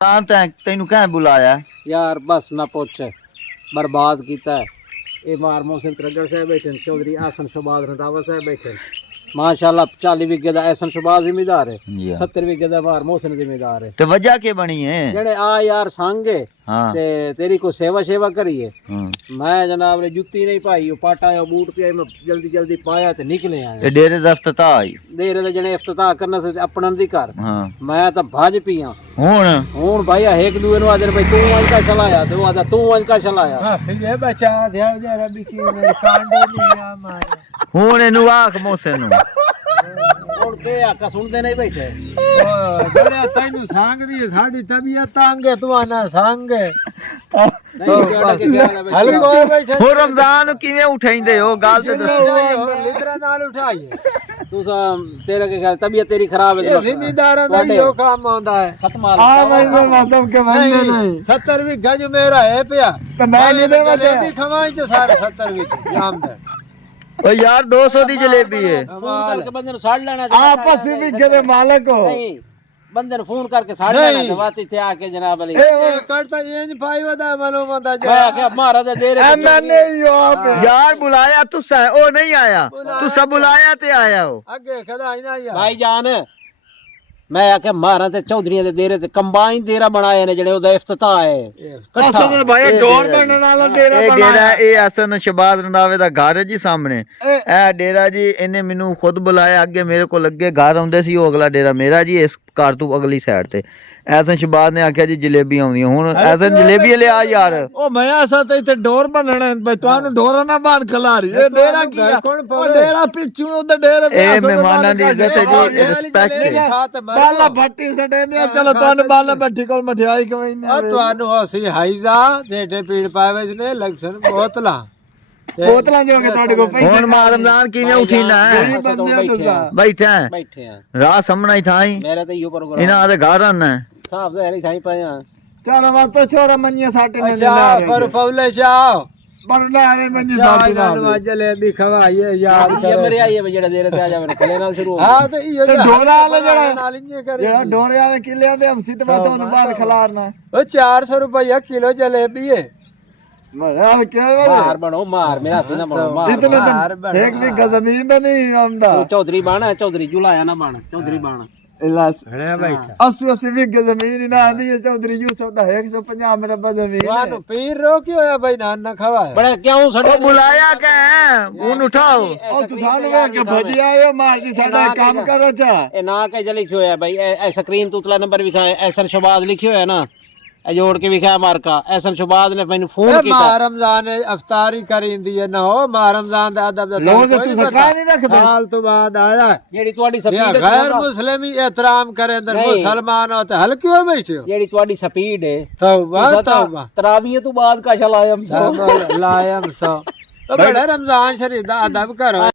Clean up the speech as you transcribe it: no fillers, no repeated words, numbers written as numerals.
तेनू क्या बुलाया यार बस ना पूछ बर्बाद किया ये मार मोहसिन तरगड़ साहब बैठे चौधरी आसन शहबाज रंधावा साहब बैठे माशाल्लाह 40 विगे दा एहसन शहबाज जिम्मेदार है 70 विगे दा मार मोहसिन जिम्मेदार है ते वजह के बनी है जेड़े आ यार संग है हाँ। ते तेरी को सेवा करिए मैं जनाब ने जुत्ती नहीं पाई पाटा बूट पिया मैं जल्दी जल्दी पाया ते निकले आए डेरे दा इफ्तिताह आई डेरे दा जने इफ्तिताह करना से अपनन दी कर हाँ। मैं तो भज पिया हुन भाई एक दूए नु आदर भाई तू आज का चलाया तू आदा तू आज का चलाया हां फिर ये बचा दे जरा बिकी मेरे कांडे नहीं आ मारे हुन एनु आख मोहसिन नु ਹੁਣ ਕੇ ਆਕਾ ਸੁਣਦੇ ਨਹੀਂ ਬੈਠੇ ਬੜਾ ਤੈਨੂੰ ਸੰਗ ਦੀ ਸਾਡੀ ਤਬੀਅਤ ਤੰਗ ਹੈ ਤੂੰ ਆਨਾ ਸੰਗ ਹੈ ਹਲਕੋ ਬੈਠੇ ਹੋ ਰਮਜ਼ਾਨ ਕਿਵੇਂ ਉਠਾਈਂਦੇ ਹੋ ਗੱਲ ਤੇ ਦੱਸੋ ਲਿਤਰਾ ਨਾਲ ਉਠਾਈਏ ਤੂੰ ਤੇਰੇ ਕੇ ਤਬੀਅਤ ਤੇਰੀ ਖਰਾਬ ਹੈ ਜ਼ਿੰਮੇਦਾਰਾਂ ਦਾ ਇਹੋ ਕੰਮ ਆਉਂਦਾ ਹੈ ਖਤਮ ਆ ਮੈਂ ਮਸਮ ਕੇ ਬੰਦੇ ਨਹੀਂ 70 ਵੀ ਗੱਜ ਮੇਰਾ ਹੈ ਪਿਆ ਤੇ ਮੈਂ ਨਹੀਂ ਦੇਵਾਂ ਜਲੇਬੀ ਖਵਾਈ ਤੇ ਸਾਰੇ 70 ਵੀ ਜਾਮਦਾ ओ यार 200 दी जलेबी है फोन करके बंदे ने साड़ लेना आपस में के मालिक हो नहीं बंदे ने फोन करके साड़ लेना बात इथे आके जनाब अली ए करता इंज भाई वदा मालूम जा मैं क्या मारा दे दे रे मैंने यो आप यार बुलाया तुसा ओ नहीं आया तुसा बुलाया ते आया हो आगे खदा ही ना यार भाई जान मैं आके मारा ते चौधरी दे डेरे ते कंबाइन डेरा बनाए ने जेड़े ओदा इफ्तिताह है असल भाई डोर बनने वाला डेरा बनाया डेरा ए हसन शहबाज रंधावे दा घर है जी सामने ए डेरा जी इन्हें मेनू खुद बुलाया अगे मेरे को लगे घर आउंदे सी ओ अगला डेरा मेरा जी इस घर तू अगली साइड ते ऐसा शहबाज ने आख्या जी जलेबी आउंदी हुन ऐसा जलेबी ले आ यार ओ मैं ऐसा ते इथे डोर बनने भाई तुहानू डोरा ना बांध खलारी ए डेरा की डेरा पिछू उधर डेरे ए मेहमानां दी इज्जत है जी रिस्पेक्ट है बाला भट्टी सटे ने चलो तुहानू बाला भट्टी कोल मठियाई कोई नहीं तुहानू हसी हाईजा ढेडे पीड़ पावे ने लक्षण बोतला बोतलां जो के ਤੁਹਾਡੇ ਕੋਲ ਪੈਸੇ ਹੁਣ ਰਮਜ਼ਾਨ ਕਿਵੇਂ ਉਠੀਨਾ ਹੈ ਬੈਠਾ बैठे ਰਾਹ ਸਾਹਮਣਾ ਹੀ ਥਾਂ ਹੀ मेरा तो यो प्रोग्राम ਇਹਨਾਂ ਦੇ ਘਰ ਆਣਾ साहब दे रही थाई पाया चलो वा तो छोरा मनिया साटे ने अच्छा पर पौले शाह बरना रे मनिया साटे ना जलेबी खवाइए यार ये मेरे आई है जेड़ा देर ते आ जावे कले नाल शुरू हां तो इयो डोरा वाला जड़ा नाल इंजे करे जेड़ा डोरे वाले किले दे हम सित में तो बाहर खलारना ओ 400 रुपया किलो जलेबी है यार क्या मार बनो मार मेरा सीना बनो मार इतने देख भी गजमीन तो नहीं आंदा चौधरी बाणा चौधरी जुलाया ना बाणा चौधरी बाणा इलास है बैठा 80 बीघे जमीन ना आंदी है चौधरी यूसुफ दा 150 मेरा जमीन वानो पीर रोकी होया भाई ना खवा बड़ा क्यों सड़ो बुलाया के उन उठाओ ओ तू सानू के भजी आयो मार जी साडा काम करो चा ए ना के जली लिखियो है भाई ए स्क्रीन तुतला नंबर लिखा है एहसन शहबाज लिखियो है ना जोड़ के भी मार्का एहसन शहबाज ने मैंने फोन किया रमजान अफ्तारी करींदी है ना हो मां रमजान दा अदब दा रोज तू सका नहीं रखदा साल तो बाद आया जेडी ਤੁਹਾਡੀ स्पीड गैर मुस्लिमी एहतराम करे अंदर मुसलमान हो ते हल्के हो बैठे हो जेडी ਤੁਹਾਡੀ स्पीड है तौबा तरावीह तो बाद का चलायम सो लायम सो बड़ा रमजान शरीफ दा अदब करो